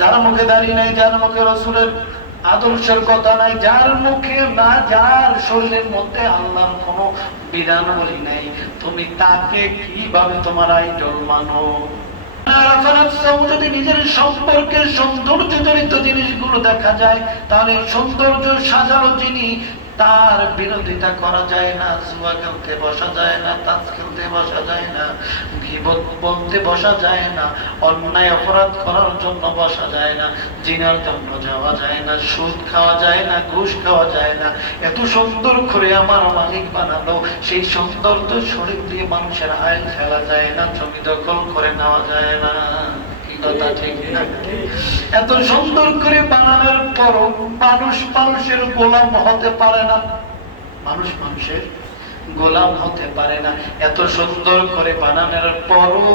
যার মুখে দাঁড়িয়ে নাই, যার মুখে রাসূলের আদর্শের কথা নাই, যার মুখে না, যার শরীরের মধ্যে আল্লাহর কোনো বিধান বলি নাই, তুমি তাকে কিভাবে তোমার আইডল মানো? যদি নিজের সম্পর্কের সৌন্দর্য জড়িত জিনিসগুলো দেখা যায়, তাহলে সৌন্দর্য সাজানো জিনিস তার বিরোধিতা করা যায় না। জুয়া খেলতে বসা যায় না, তাস খেলতে বসা যায় না, গীবত বলতে বসা যায় না, অন্যায় অপরাধ করার জন্য বসা যায় না, জিনার জন্য যাওয়া যায় না, সুদ খাওয়া যায় না, ঘুষ খাওয়া যায় না। এত সুন্দর করে আমার মালিক বানালো, সেই সৌন্দর্য শরীর দিয়ে মানুষের আইন ফেলা যায় না, জমি দখল করে নেওয়া যায় না। কথা ঠিক না? এত সুন্দর করে বানানোর পরও মানুষ মানুষের গোলাম হতে পারে না, মানুষ মানুষের গোলাম হতে পারে না। এত সুন্দর করে বানানোর পরও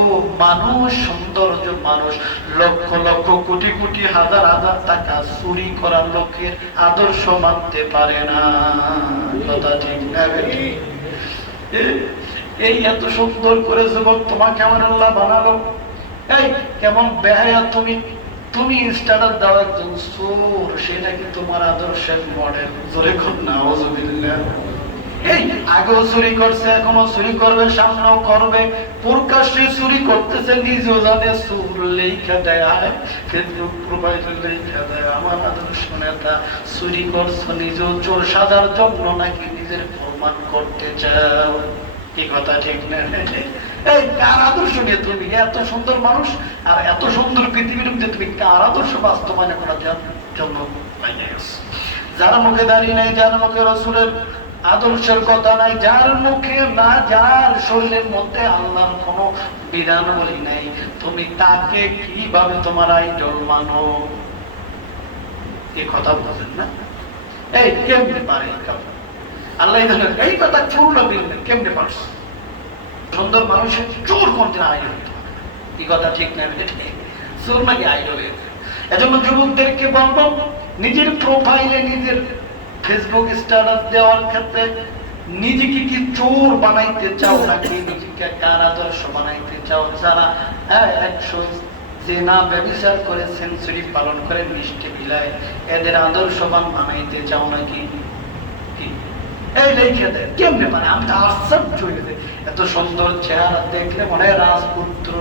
মানুষ সৌন্দর্য, মানুষ লক্ষ লক্ষ কোটি কোটি হাজার হাজার টাকা চুরি করা লোকের আদর্শ মানতে পারে না। কথা ঠিক না? এই এত সুন্দর করে যুবক তোমাকে আমার আল্লাহ বানালো, এই কেমন বেহায়া তুমি, তুমি স্ট্যাটাস দাও একজন চোর, সেটা কি তোমার আদর্শের মডেল? জোরে কোন নাউযুবিল্লাহ। এই আগেও চুরি করছে, এখনো চুরি করবে, সামনেও করবে, প্রকাশ্যে চুরি করতেছে, নিজেও জানে, চোর লেখা দেয়, ফেসবুক প্রোফাইলে লেখা দেয় আমার আদর্শ নেতা। চুরি করছো নিজেও চোর সাজার জন্য নাকি নিজের প্রমাণ করতে চাও? কি কথা ঠিক না? এই কার আদর্শ নিয়ে তুমি এত সুন্দর মানুষ আর এত সুন্দর পৃথিবীর মধ্যে তুমি কার আদর্শ বাস্তবায়ন করার জন্য বাইরে আছো? যার মুখে দাঁড়িয়ে নাই, যার মুখে রাসূলের আদর্শের কথা নাই, যার মুখে না, যার শরীরের মধ্যে আল্লাহর কোনো বিধান বলি নাই, তুমি তাকে কিভাবে তোমার আইডল মানো? এই কথা বলবেন না? এই কেমনে পারে? আল্লাহ এই কথা চুরলো দিলেন, কেমনে পারছ? সুন্দর মানুষের চোর কোনদিন আইডল হইতে পারে? এই কথা ঠিক না? চোর নাকি আইডল? এজন্য যুবকদেরকে বলবো, নিজের প্রোফাইলে, নিজের ফেসবুক স্ট্যাটাস দেওয়ার ক্ষেত্রে নিজেকে কি চোর বানাইতে চাও নাকি নিজেকে কার আদর্শ বানাইতে চাও? যারা 100 জেনা ব্যভিচার করে, সেঞ্চুরি পালন করে, মিষ্টি বিলায়, এদের আদর্শবান বানাইতে চাও নাকি? এই লেখে দেয় কেমনে পারে? আমি তো আশ্চর্য হয়ে যাই। এত সুন্দর চেহারা দেখলে মনে হয় রাজপুত্র,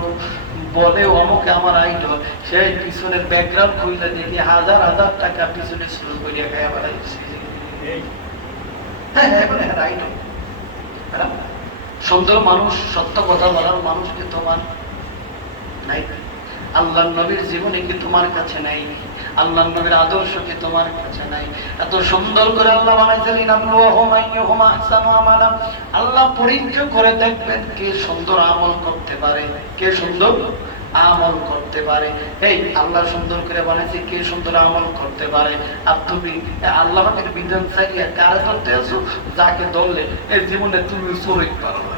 বলে অমুকে আমার আইডল, সেই পিছনের ব্যাকগ্রাউন্ড খুঁজলে দেখি হাজার হাজার টাকা পিছনে শুরু করিয়া খাইয়া বেড়াইছে। সুন্দর মানুষ, সত্য কথা বলার মানুষ কি তোমার নাই? আল্লাহর নবীর জীবনে কি তোমার কাছে নাই? আল্লাহর নবীর আদর্শ কি তোমার কাছে নাই? এত সুন্দর করে আল্লাহ বানাইছিলেন, আল্লাহ পরীক্ষা করে দেখবেন কে সুন্দর আমল করতে পারে, কে সুন্দর আমল করতে পারে। এই আল্লাহ সুন্দর করে বানাইছে, কে সুন্দর আমল করতে পারে। আর তুমি আল্লাহর বিধান চাইলে কারে ধরতে আছো? যাকে ধরলে এই জীবনে তুমি চোরই পারো না।